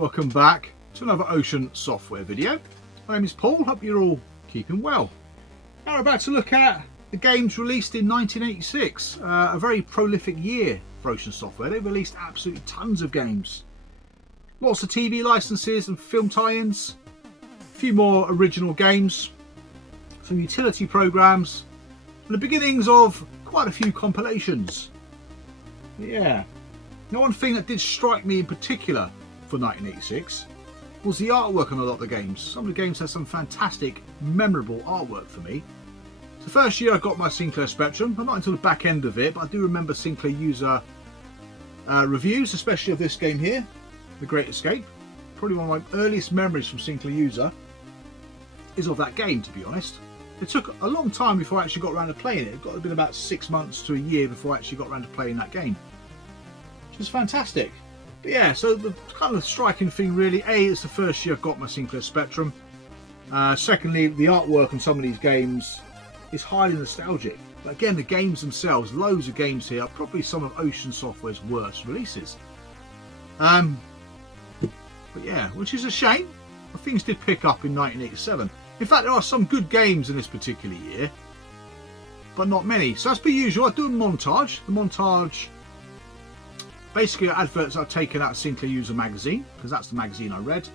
welcome back to another Ocean Software video. My name is Paul, hope you're all keeping well. Now we're about to look at the games released in 1986, a very prolific year for Ocean Software. They released absolutely tons of games. Lots of TV licenses and film tie-ins, a few more original games, some utility programs, and the beginnings of quite a few compilations. Yeah. Now one thing that did strike me in particular for 1986 was the artwork on a lot of the games. Some of the games had some fantastic, memorable artwork for me. It's the first year I got my Sinclair Spectrum, but not until the back end of it, but I do remember Sinclair user reviews, especially of this game here, The Great Escape. Probably one of my earliest memories from Sinclair user is of that game, to be honest. It took a long time before I actually got around to playing it. It got to be about 6 months to a year before I actually got around to playing that game, which is fantastic. But yeah, so the kind of striking thing really, A, it's the first year I've got my Sinclair Spectrum. Secondly, the artwork on some of these games is highly nostalgic. But again, the games themselves, loads of games here, are probably some of Ocean Software's worst releases. But yeah, which is a shame. Things did pick up in 1987. In fact, there are some good games in this particular year, but not many. So as per usual, I do a montage. The montage basically are adverts I've taken out of Sinclair User magazine, because that's the magazine I read,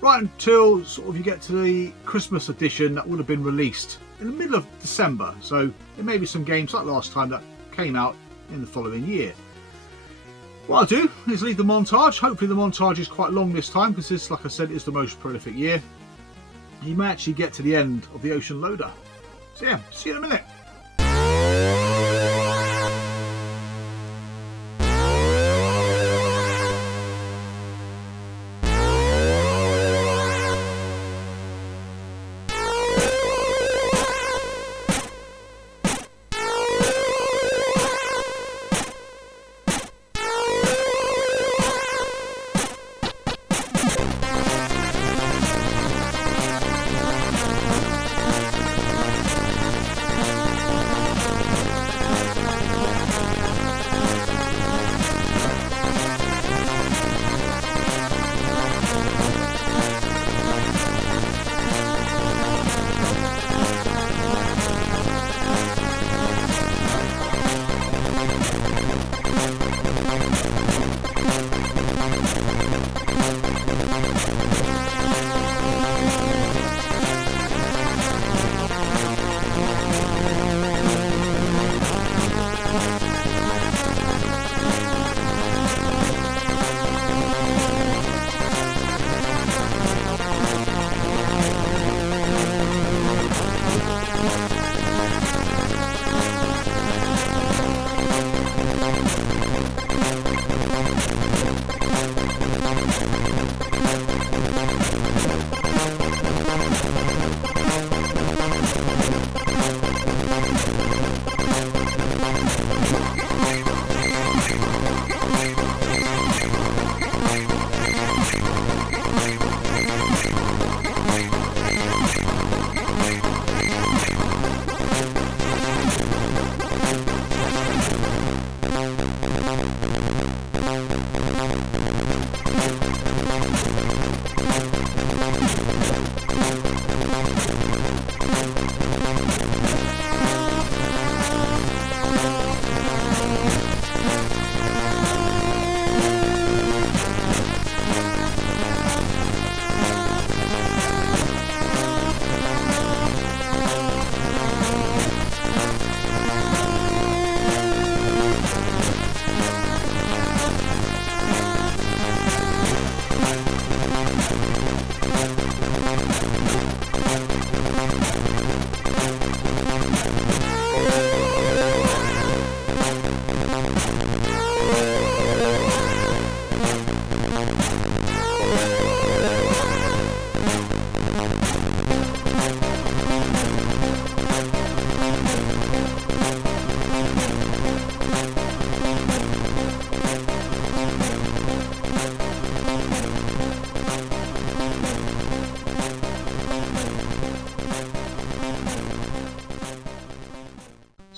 right until sort of you get to the Christmas edition that would have been released in the middle of December. So there may be some games like last time that came out in the following year. What I'll do is leave the montage. Hopefully the montage is quite long this time, because this, like I said, is the most prolific year. You may actually get to the end of the Ocean Loader. So yeah, see you in a minute.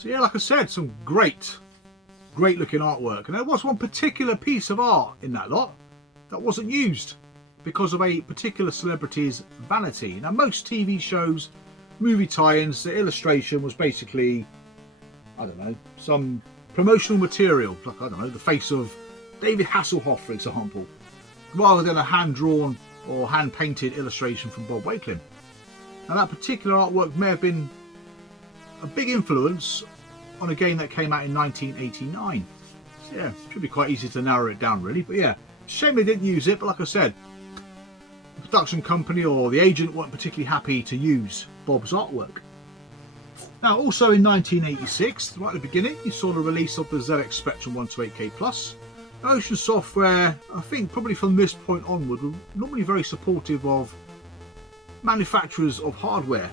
So yeah, like I said, some great looking artwork. And there was one particular piece of art in that lot that wasn't used. because of a particular celebrity's vanity. Now, most TV shows, movie tie-ins, the illustration was basically, I don't know, some promotional material, like, I don't know, the face of David Hasselhoff, for example, rather than a hand-drawn or hand-painted illustration from Bob Wakelin. Now, that particular artwork may have been a big influence on a game that came out in 1989. So yeah, should be quite easy to narrow it down really, but yeah, shame they didn't use it, but like I said, the production company or the agent weren't particularly happy to use Bob's artwork. Now, also in 1986, right at the beginning, you saw the release of the ZX Spectrum 128K Plus. Ocean Software, I think probably from this point onward, were normally very supportive of manufacturers of hardware.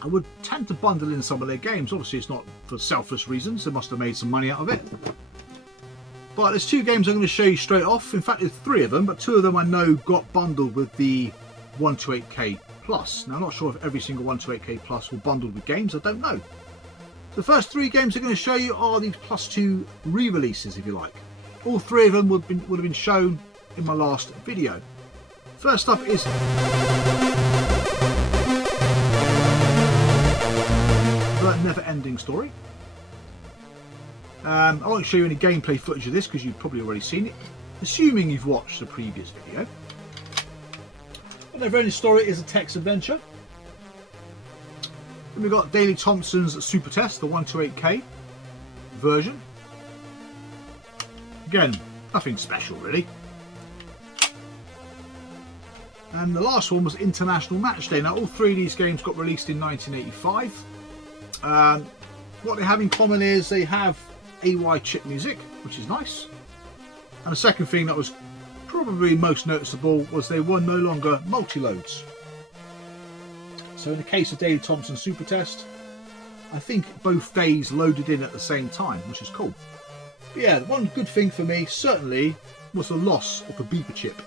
I would tend to bundle in some of their games. Obviously, it's not for selfless reasons. They must have made some money out of it. But there's two games I'm going to show you straight off. In fact, there's three of them, but two of them I know got bundled with the 128K Plus. Now, I'm not sure if every single 128K Plus will bundle with games. I don't know. The first three games I'm going to show you are these +2 re-releases, if you like. All three of them would have been shown in my last video. First up is The Never Ending Story. I won't show you any gameplay footage of this because you've probably already seen it, assuming you've watched the previous video. The Never Ending Story is a text adventure. Then we've got Daley Thompson's Super Test, the 128K version. Again, nothing special really. And the last one was International Match Day. Now, all three of these games got released in 1985. What they have in common is they have AY chip music, which is nice. And the second thing that was probably most noticeable was they were no longer multi-loads. So in the case of Daley Thompson's Super Test, I think both days loaded in at the same time, which is cool. But yeah, one good thing for me certainly was the loss of the beeper chip.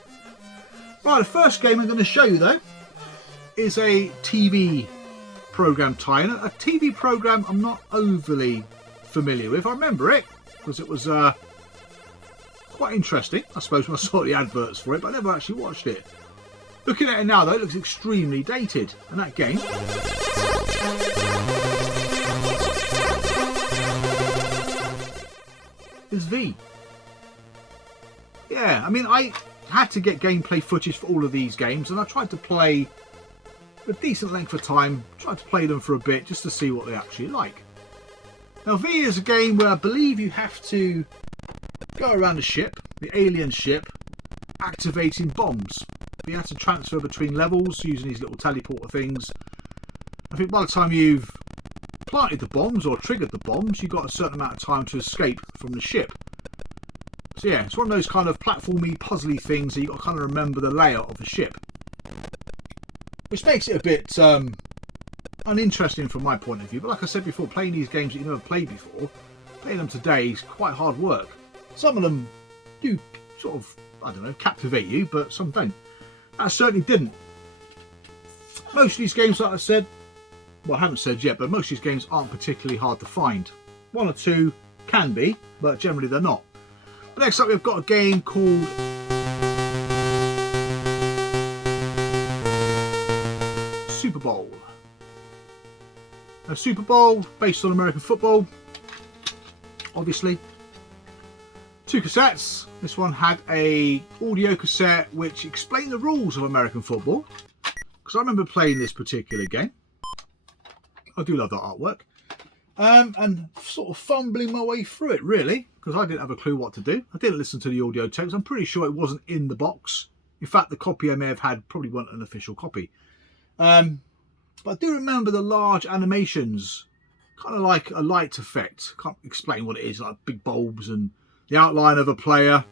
Right, the first game I'm going to show you though is a TV program tie-in. A TV program I'm not overly familiar with. I remember it because it was quite interesting, I suppose, when I saw the adverts for it, but I never actually watched it. Looking at it now though, it looks extremely dated, and that game is V. Yeah, I mean, I had to get gameplay footage for all of these games, and I tried to play a decent length of time, tried to play them for a bit just to see what they actually like. Now, V is a game where I believe you have to go around the ship, the alien ship, activating bombs. You have to transfer between levels using these little teleporter things. I think by the time you've planted the bombs or triggered the bombs, you've got a certain amount of time to escape from the ship. So yeah, it's one of those kind of platformy, puzzly things that you've got to kind of remember the layout of the ship. Which makes it a bit uninteresting from my point of view. But like I said before, playing these games that you've never played before, playing them today is quite hard work. Some of them do sort of, I don't know, captivate you, but some don't. That certainly didn't. Most of these games, like I said, well, I haven't said yet, but most of these games aren't particularly hard to find. One or two can be, but generally they're not. But next up, we've got a game called Super Bowl. Now, Super Bowl, based on American football, obviously. 2 cassettes. This one had a audio cassette which explained the rules of American football, because I remember playing this particular game. I do love that artwork. And sort of fumbling my way through it, really, because I didn't have a clue what to do. I didn't listen to the audio tapes. I'm pretty sure it wasn't in the box. In fact, the copy I may have had probably wasn't an official copy. But I do remember the large animations, kind of like a light effect. Can't explain what it is, like big bulbs and the outline of a player.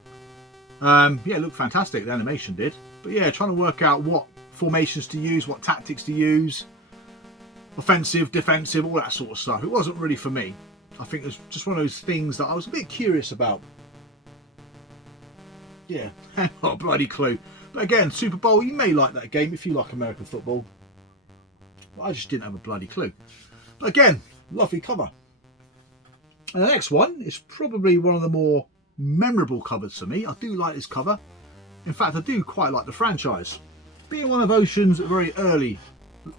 Yeah, it looked fantastic, the animation did. But yeah, trying to work out what formations to use, what tactics to use. Offensive, defensive, all that sort of stuff. It wasn't really for me. I think it was just one of those things that I was a bit curious about. Yeah, not a bloody clue. But again, Super Bowl, you may like that game if you like American football. But I just didn't have a bloody clue. But again, lovely cover. And the next one is probably one of the more memorable covers for me. I do like this cover. In fact, I do quite like the franchise, being one of Ocean's very early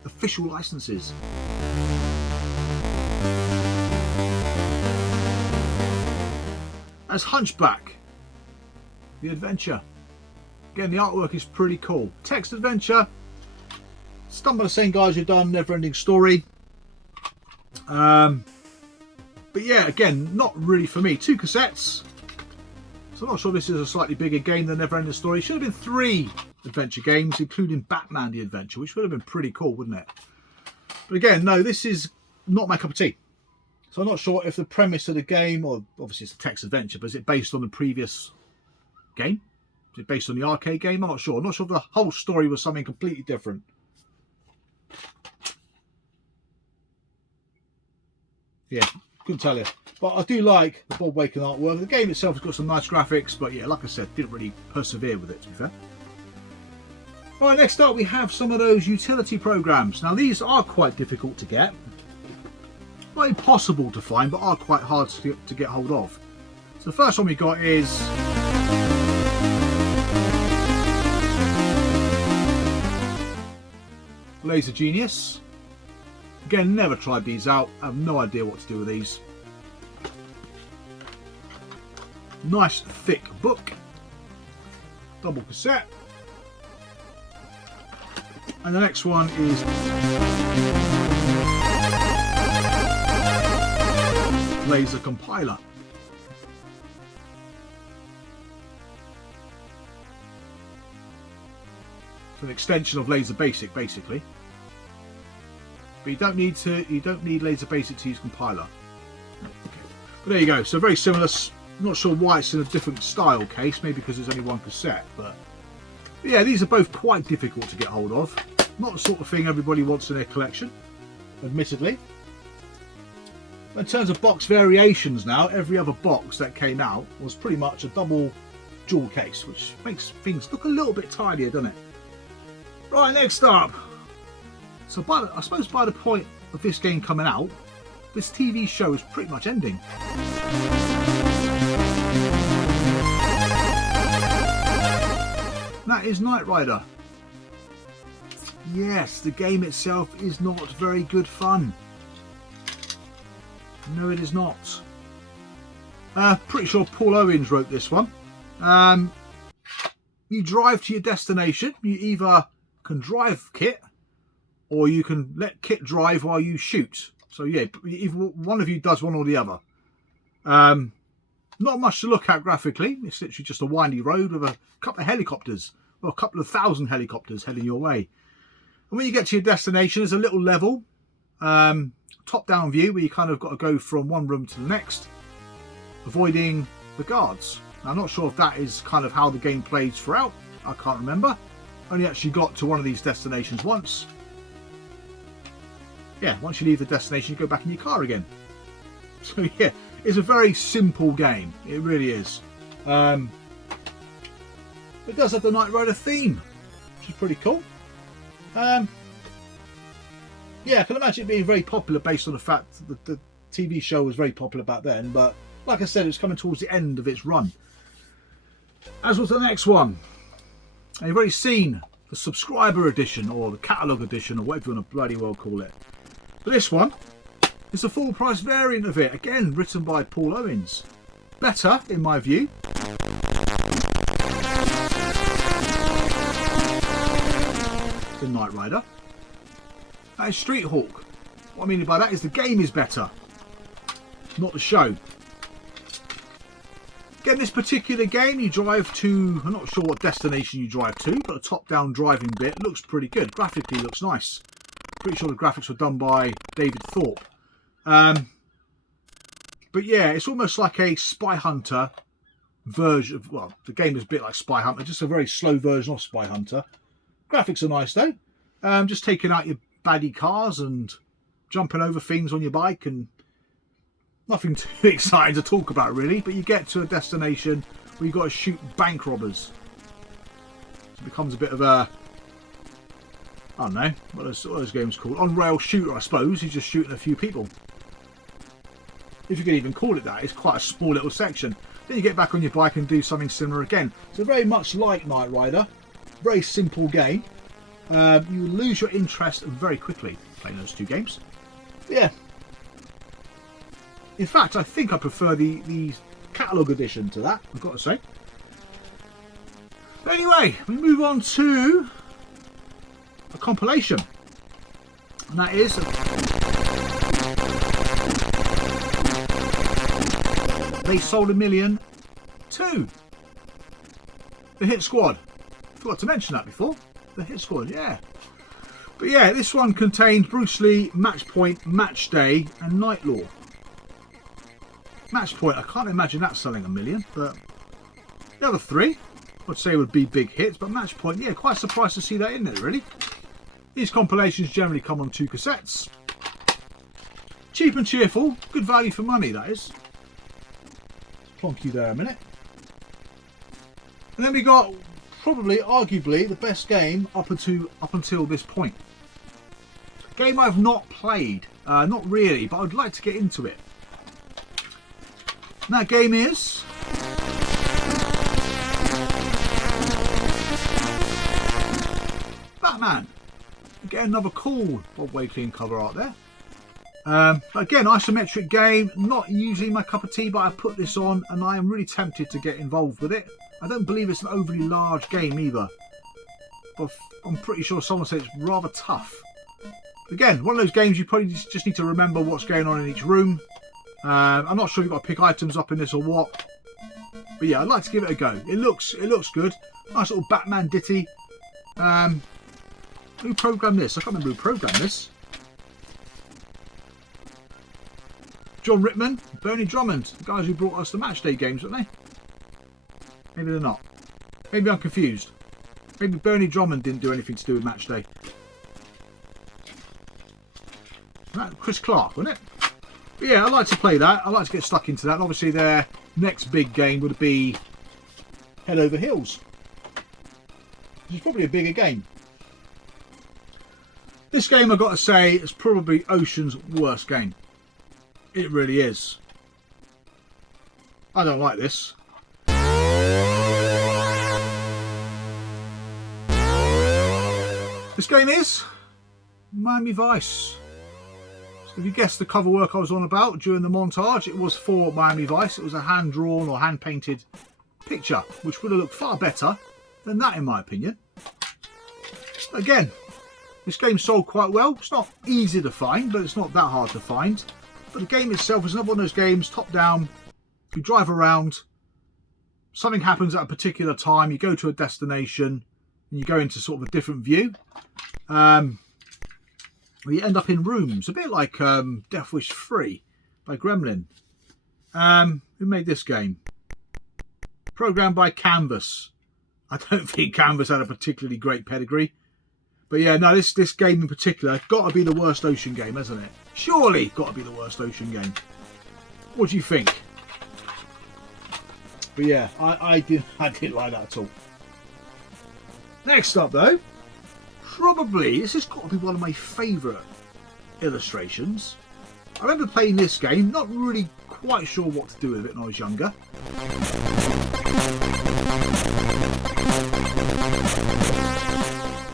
official licenses. As Hunchback, the adventure. Again, the artwork is pretty cool. Text adventure. It's done by the same guys who've done Neverending Story. But yeah, again, not really for me. 2 cassettes. So I'm not sure this is a slightly bigger game than Neverending Story. It should have been 3 adventure games, including Batman the Adventure, which would have been pretty cool, wouldn't it? But again, no, this is not my cup of tea. So I'm not sure if the premise of the game, or obviously it's a text adventure, but is it based on the previous game? Is it based on the arcade game? I'm not sure. I'm not sure if the whole story was something completely different. Yeah, couldn't tell you. But I do like the Bob Waken artwork. The game itself has got some nice graphics, but yeah, like I said, didn't really persevere with it, to be fair. Right, next up we have some of those utility programs. Now these are quite difficult to get. Not impossible to find, but are quite hard to get hold of. So the first one we got is Laser Genius. Again, never tried these out. I have no idea what to do with these. Nice thick book. Double cassette. And the next one is Laser Compiler. It's an extension of Laser Basic, basically. But you don't need Laser Basic to use Compiler. Okay. But there you go. So very similar. Not sure why it's in a different style case. Maybe because there's only 1 cassette. But yeah, these are both quite difficult to get hold of. Not the sort of thing everybody wants in their collection, admittedly. In terms of box variations now, every other box that came out was pretty much a double jewel case, which makes things look a little bit tidier, doesn't it? Right, next up. So I suppose by the point of this game coming out, this TV show is pretty much ending. That is Knight Rider. Yes, the game itself is not very good fun. No, it is not. Pretty sure Paul Owens wrote this one. You drive to your destination. You either can drive Kit, or you can let Kit drive while you shoot. So yeah, either one of you does one or the other. Not much to look at graphically. It's literally just a windy road with a couple of helicopters, well, a couple of thousand helicopters heading your way. And when you get to your destination, there's a little level, top-down view where you kind of got to go from one room to the next, avoiding the guards. Now, I'm not sure if that is kind of how the game plays throughout. I can't remember. Only actually got to one of these destinations once. Yeah, once you leave the destination, you go back in your car again. So yeah, it's a very simple game. It really is. It does have the Knight Rider theme, which is pretty cool. Yeah, I can imagine it being very popular based on the fact that the TV show was very popular back then. But like I said, it's coming towards the end of its run. As was the next one. And you've already seen the subscriber edition or the catalogue edition or whatever you want to bloody well call it. But this one is a full price variant of it. Again, written by Paul Owens. Better, in my view. Than Knight Rider. That is Street Hawk. What I mean by that is the game is better, not the show. Again, this particular game, you drive to, I'm not sure what destination you drive to, but a top-down driving bit looks pretty good. Graphically looks nice. Pretty sure the graphics were done by David Thorpe. But yeah, it's almost like a Spy Hunter version of, well, the game is a bit like Spy Hunter, just a very slow version of Spy Hunter. Graphics are nice though. Just taking out your baddie cars and jumping over things on your bike, and nothing too exciting to talk about really, but you get to a destination where you've got to shoot bank robbers. So it becomes a bit of a, I don't know, what are those games called? On-rail shooter, I suppose. You're just shooting a few people. If you can even call it that. It's quite a small little section. Then you get back on your bike and do something similar again. So very much like Knight Rider, very simple game. You lose your interest very quickly playing those two games. But yeah. In fact, I think I prefer the catalogue edition to that, I've got to say. But anyway, we move on to a compilation. And that is They Sold a Million 2. The Hit Squad. Forgot to mention that before. The Hit Squad, yeah. But yeah, this one contained Bruce Lee, Match Point, Match Day, and Night Law. Match Point, I can't imagine that selling a million, but the other three, I'd say would be big hits, but Match Point, yeah, quite surprised to see that in there, really. These compilations generally come on 2 cassettes. Cheap and cheerful, good value for money, that is. Plonk you there a minute. And then we got probably, arguably, the best game up until this point. A game I've not played, not really, but I'd like to get into it. And that game is Batman. Get another cool Bob Wakelin cover art there. Again, isometric game, not usually my cup of tea, but I put this on and I am really tempted to get involved with it. I don't believe it's an overly large game either, but I'm pretty sure someone said it's rather tough. Again, one of those games you probably just need to remember what's going on in each room. I'm not sure you've got to pick items up in this or what, but yeah, I'd like to give it a go. It looks good. Nice little Batman ditty. Who programmed this? I can't remember who programmed this. John Rittman, Bernie Drummond, the guys who brought us the Matchday games, weren't they? Maybe they're not. Maybe I'm confused. Maybe Bernie Drummond didn't do anything to do with Matchday. That Chris Clark, wasn't it? But yeah, I'd like to play that. I'd like to get stuck into that. And obviously their next big game would be Head Over Heels, which is probably a bigger game. This game, I've got to say, is probably Ocean's worst game. It really is. I don't like this. This game is Miami Vice. So if you guessed the cover work I was on about during the montage, it was for Miami Vice. It was a hand-drawn or hand-painted picture, which would have looked far better than that, in my opinion. Again, this game sold quite well. It's not easy to find, but it's not that hard to find. But the game itself is another one of those games, top down. You drive around, something happens at a particular time, you go to a destination, and you go into sort of a different view. You end up in rooms, a bit like Death Wish 3 by Gremlin. Who made this game? Programmed by Canvas. I don't think Canvas had a particularly great pedigree. But yeah, no, this game in particular, got to be the worst Ocean game, hasn't it? Surely got to be the worst Ocean game. What do you think? But yeah, I didn't like that at all. Next up though, probably, this has got to be one of my favourite illustrations. I remember playing this game, not really quite sure what to do with it when I was younger.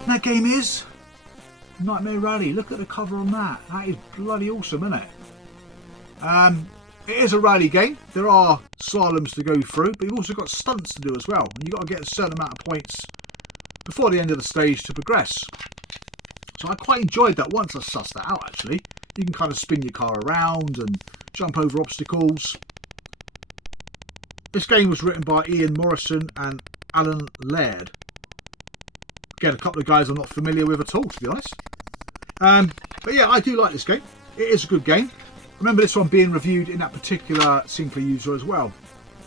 That game is Nightmare Rally. Look at the cover on that. That is bloody awesome, isn't it? It is a rally game. There are slaloms to go through, but you've also got stunts to do as well. And you've got to get a certain amount of points before the end of the stage to progress. So I quite enjoyed that once I sussed that out, actually. You can kind of spin your car around and jump over obstacles. This game was written by Ian Morrison and Alan Laird. Again, a couple of guys I'm not familiar with at all, to be honest. But yeah, I do like this game. It is a good game. I remember this one being reviewed in that particular Sinclair user as well.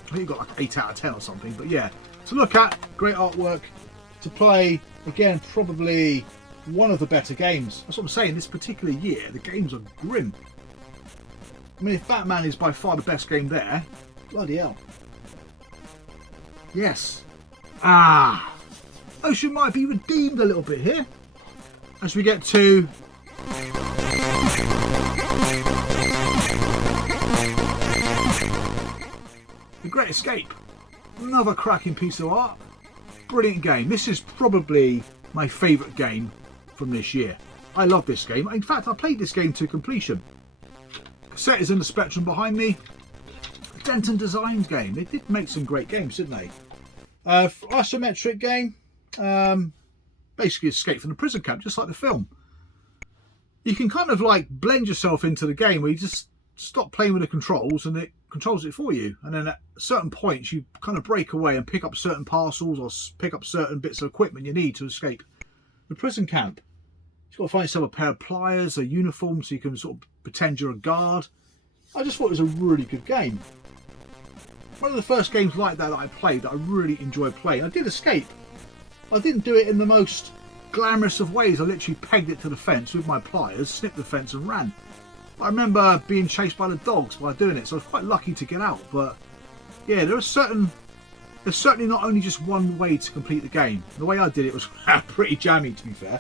I think it got like 8 out of 10 or something. But yeah, to look at, great artwork. To play, again, probably one of the better games. That's what I'm saying, this particular year, the games are grim. I mean, if Batman is by far the best game there, bloody hell. Yes. Ocean might be redeemed a little bit here as we get to The Great Escape. Another cracking piece of art. Brilliant game. This is probably my favourite game from this year. I love this game. In fact, I played this game to completion. Cassette is in the Spectrum behind me. Denton Designs game. They did make some great games, didn't they? Isometric game. Basically escape from the prison camp, just like the film. You can kind of like blend yourself into the game where you just stop playing with the controls and it controls it for you. And then at certain points you kind of break away and pick up certain parcels or pick up certain bits of equipment you need to escape the prison camp. You've got to find yourself a pair of pliers, a uniform, so you can sort of pretend you're a guard. I just thought it was a really good game. One of the first games like that I played that I really enjoyed playing. I did escape. I didn't do it in the most glamorous of ways. I literally pegged it to the fence with my pliers, snipped the fence and ran. I remember being chased by the dogs while doing it, so I was quite lucky to get out. But yeah, there's certainly not only just one way to complete the game. The way I did it was pretty jammy, to be fair.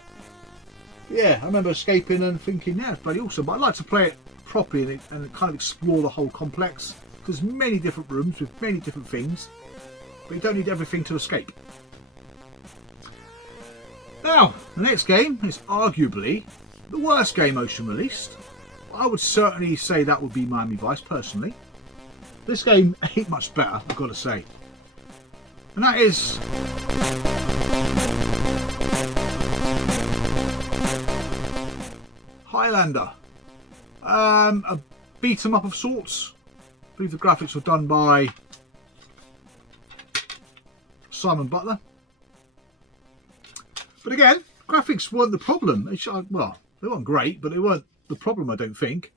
But yeah, I remember escaping and thinking, yeah, it's bloody awesome. But I'd like to play it properly and kind of explore the whole complex. There's many different rooms with many different things, but you don't need everything to escape. Now, the next game is arguably the worst game Ocean released. I would certainly say that would be Miami Vice, personally. This game ain't much better, I've got to say. And that is Highlander. A beat 'em up of sorts. I believe the graphics were done by Simon Butler. But again, graphics weren't the problem. Well, they weren't great, but they weren't the problem, I don't think.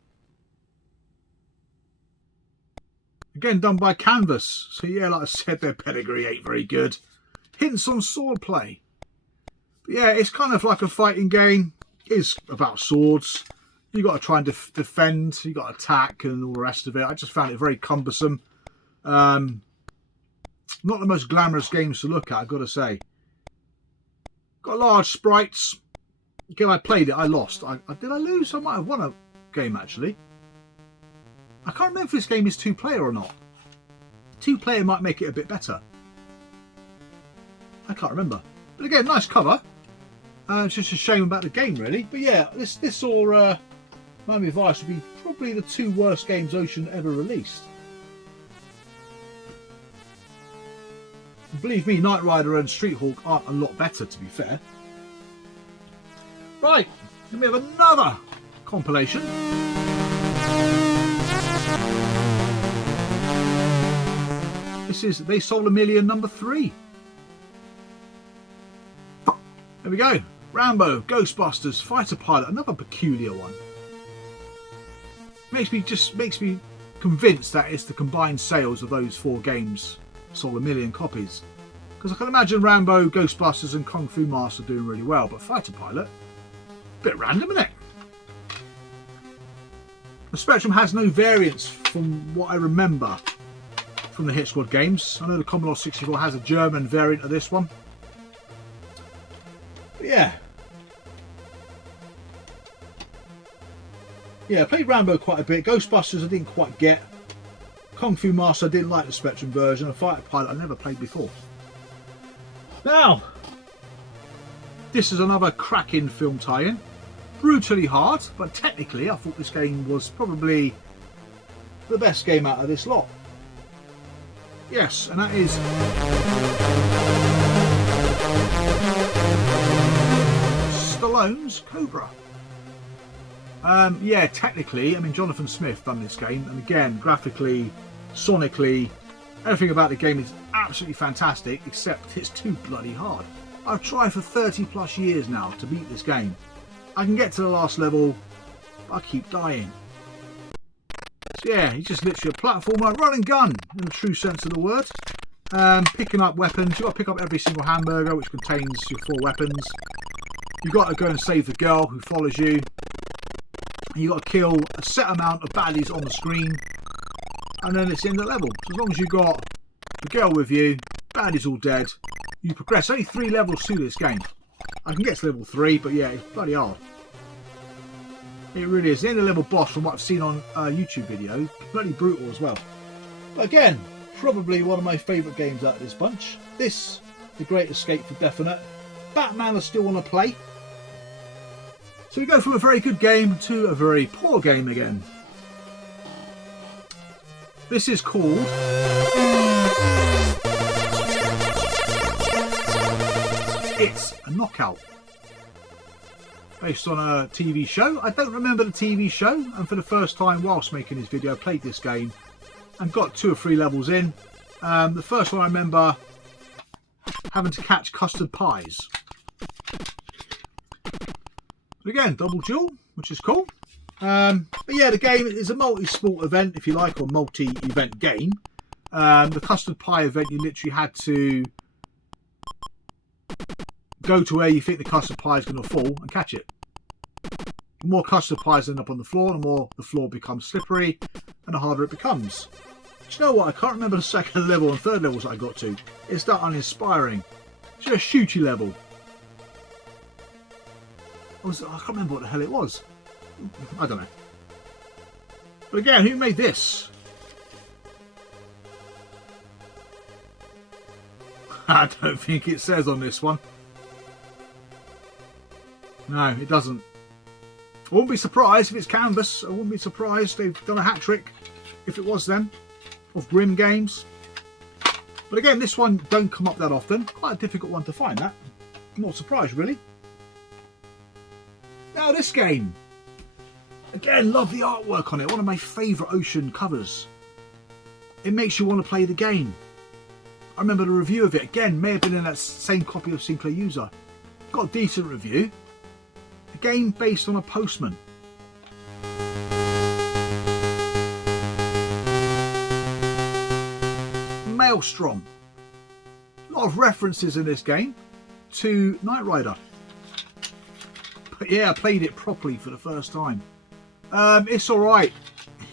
Again, done by Canvas. So yeah, like I said, their pedigree ain't very good. Hints on swordplay. But yeah, it's kind of like a fighting game. It is about swords. You got to try and defend. You got to attack and all the rest of it. I just found it very cumbersome. Not the most glamorous games to look at, I've got to say. Got large sprites. Again, I played it. I lost. Did I lose? I might have won a game, actually. I can't remember if this game is 2-player or not. 2-player might make it a bit better. I can't remember. But again, nice cover. It's just a shame about the game, really. But yeah, this or Miami Vice would be probably the two worst games Ocean ever released. Believe me, Knight Rider and Street Hawk aren't a lot better, to be fair. Right, then we have another compilation. This is They Sold a Million #3. There we go. Rambo, Ghostbusters, Fighter Pilot, another peculiar one. Makes me convinced that it's the combined sales of those 4 games sold 1 million copies. Because I can imagine Rambo, Ghostbusters and Kung Fu Master doing really well, but Fighter Pilot, a bit random, isn't it? The Spectrum has no variants from what I remember from the Hit Squad games. I know the Commodore 64 has a German variant of this one. But yeah. Yeah, I played Rambo quite a bit. Ghostbusters I didn't quite get. Kung Fu Master I didn't like the Spectrum version. And Fighter Pilot I never played before. Now, this is another cracking film tie-in. Brutally hard, but technically I thought this game was probably the best game out of this lot. Yes, and that is Stallone's Cobra. Yeah, technically, I mean, Jonathan Smith done this game, and again, graphically, sonically, everything about the game is absolutely fantastic, except it's too bloody hard. I've tried for 30 plus years now to beat this game. I can get to the last level, but I keep dying. So yeah, he's just literally a platformer, run and gun, in the true sense of the word. Picking up weapons, you've got to pick up every single hamburger, which contains your 4 weapons. You've got to go and save the girl who follows you. And you've got to kill a set amount of baddies on the screen. And then it's the end of the level. So as long as you've got the girl with you, baddies all dead, you progress. Only 3 levels to this game. I can get to level 3, but yeah, it's bloody hard. It really is. The end of level boss, from what I've seen on a YouTube video, bloody brutal as well. But again, Probably one of my favourite games out of this bunch. This, The Great Escape for definite. Batman I still want to play. So we go from a very good game to a very poor game again. This is called It's a Knockout. Based on a TV show. I don't remember the TV show, and for the first time whilst making this video I played this game and got 2 or 3 levels in. The first one I remember having to catch custard pies. But again, double duel, which is cool. But yeah, the game is a multi-sport event, if you like, or multi-event game. The custard pie event, you literally had to go to where you think the custard pie is going to fall and catch it. The more custard pies end up on the floor, the more the floor becomes slippery and the harder it becomes. Do you know what? I can't remember the second level and third levels that I got to. It's that uninspiring. It's just a shooty level. I can't remember what the hell it was. I don't know. But again, who made this? I don't think it says on this one. No, it doesn't. I wouldn't be surprised if it's Canvas. I wouldn't be surprised they've done a hat trick if it was them. Of Grim Games. But again, this one don't come up that often. Quite a difficult one to find, that. Not surprised, really. Now this game. Again, love the artwork on it. One of my favourite Ocean covers. It makes you want to play the game. I remember the review of it. Again, may have been in that same copy of Sinclair User. Got a decent review. A game based on a postman. Maelstrom. A lot of references in this game to Knight Rider. But yeah, I played it properly for the first time. It's alright.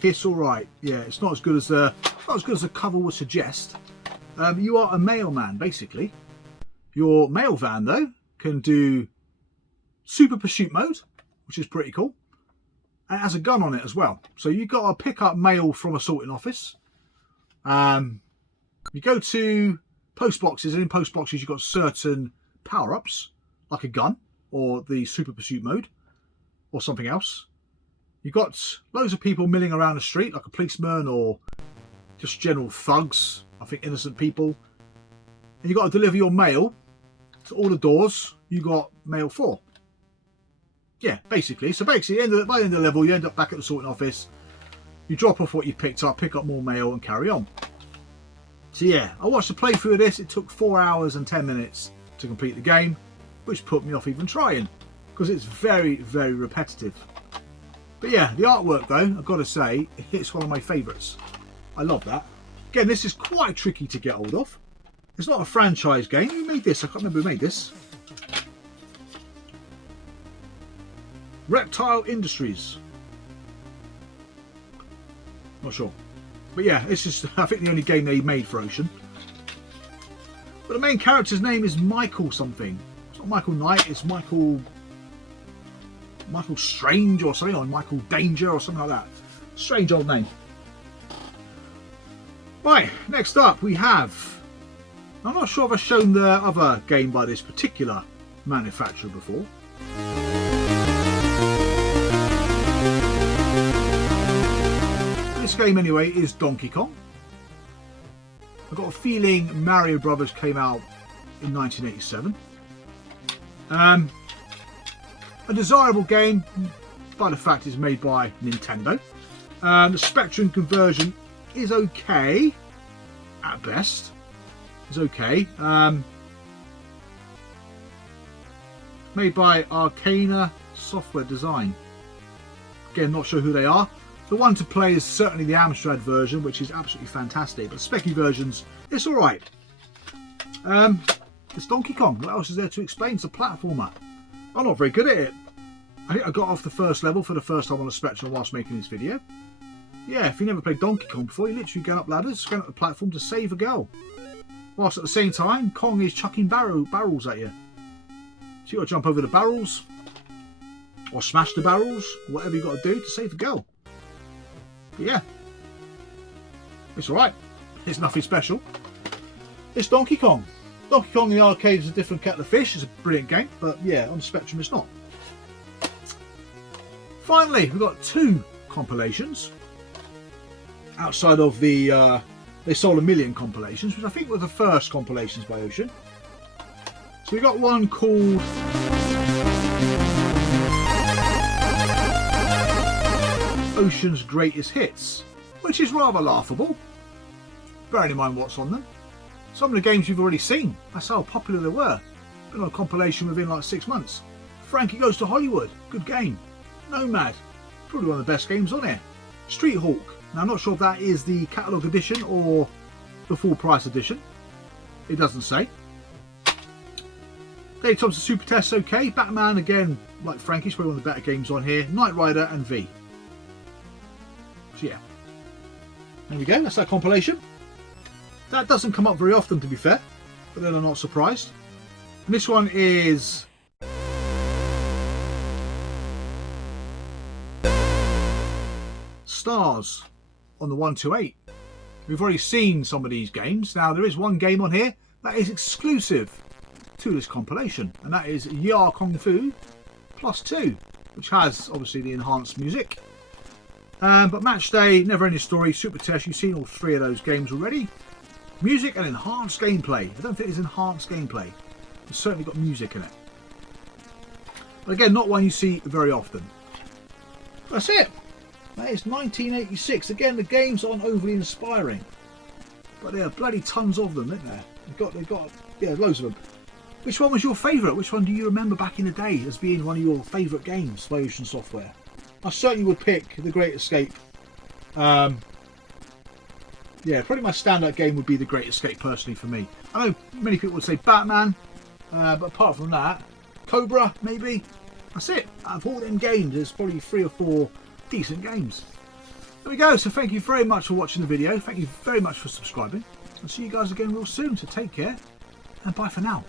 It's alright. Yeah, it's not as good as the cover would suggest. You are a mailman, basically. Your mail van, though, can do super pursuit mode, which is pretty cool. And it has a gun on it as well. So you've got to pick up mail from a sorting office. You go to post boxes, and in post boxes you've got certain power-ups, like a gun, or the super pursuit mode, or something else. You've got loads of people milling around the street, like a policeman, or just general thugs, I think innocent people. And you've got to deliver your mail to all the doors you got mail for. Yeah, basically. So basically, by the end of the level, you end up back at the sorting office. You drop off what you picked up, pick up more mail, and carry on. So yeah, I watched the playthrough of this. It took 4 hours and 10 minutes to complete the game, which put me off even trying, because it's very, very repetitive. But yeah, the artwork though, I've got to say, it's one of my favourites. I love that. Again, this is quite tricky to get hold of. It's not a franchise game. Who made this? I can't remember who made this. Reptile Industries. Not sure. But yeah, it's just, I think, the only game they made for Ocean. But the main character's name is Michael something. It's not Michael Knight, it's Michael Strange or something, or Michael Danger or something like that. Strange old name. Right, next up we have, I'm not sure if I've shown the other game by this particular manufacturer before. This game anyway is Donkey Kong. I've got a feeling Mario Brothers came out in 1987. A desirable game, by the fact it's made by Nintendo. The Spectrum conversion is okay, at best. It's okay. Made by Arcana Software Design. Again, not sure who they are. The one to play is certainly the Amstrad version, which is absolutely fantastic. But Specky versions, it's alright. It's Donkey Kong. What else is there to explain? It's a platformer. I'm not very good at it. I think I got off the first level for the first time on a Spectrum whilst making this video. Yeah, if you never played Donkey Kong before, you literally go up ladders, going up the platform to save a girl. Whilst at the same time, Kong is chucking barrels at you. So you've got to jump over the barrels, or smash the barrels, whatever you've got to do to save a girl. But yeah, it's alright. It's nothing special. It's Donkey Kong. Donkey Kong in the arcade is a different kettle of fish. It's a brilliant game, but yeah, on the Spectrum it's not. Finally, we've got 2 compilations outside of the They Sold a Million compilations, which I think were the first compilations by Ocean. So we got one called Ocean's Greatest Hits, which is rather laughable, bearing in mind what's on them. Some of the games you've already seen, that's how popular they were. Been on a compilation within like 6 months. Frankie Goes to Hollywood, good game. Nomad, probably one of the best games on here. Street Hawk, now I'm not sure if that is the catalogue edition or the full price edition. It doesn't say. Dave Thompson Super Test, okay. Batman, again, like Frankie's probably one of the better games on here. Knight Rider and V. So yeah, there we go, that's that compilation. That doesn't come up very often, to be fair, but then I'm not surprised. And this one is Stars on the 128. We've already seen some of these games. Now there is one game on here that is exclusive to this compilation, and that is Ya Kung Fu Plus 2, which has obviously the enhanced music. But Match Day, Never Ending Story, Super Test, you've seen all 3 of those games already. Music and enhanced gameplay. I don't think it's enhanced gameplay. It's certainly got music in it. But again, not one you see very often. That's it. That is 1986. Again, the games aren't overly inspiring, but there are bloody tons of them, isn't there? They've got yeah, loads of them. Which one was your favourite? Which one do you remember back in the day as being one of your favourite games by Ocean Software? I certainly would pick The Great Escape. Yeah, probably my standout game would be The Great Escape personally for me. I know many people would say Batman, but apart from that, Cobra maybe. That's it. Out of all them games, there's probably 3 or 4 decent games. There we go. So thank you very much for watching the video. Thank you very much for subscribing. I'll see you guys again real soon. So take care and bye for now.